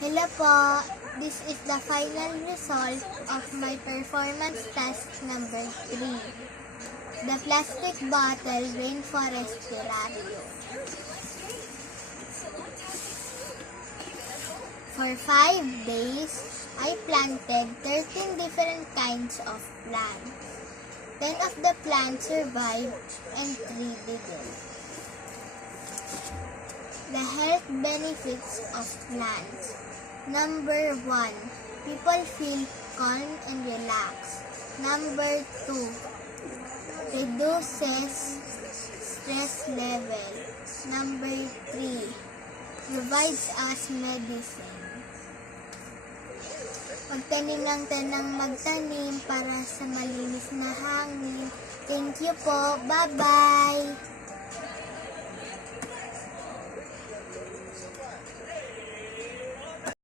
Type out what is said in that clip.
Hello po, this is the final result of my performance test number 3. The plastic bottle rainforest terrarium. For 5 days, I planted 13 different kinds of plants. 10 of the plants survived and 3 didn't. The health benefits of plants. Number 1, people feel calm and relaxed. Number 2, reduces stress level. Number 3, provides us medicine. Magtanim lang tayo ng magtanim para sa malinis na hangin. Thank you po. Bye-bye!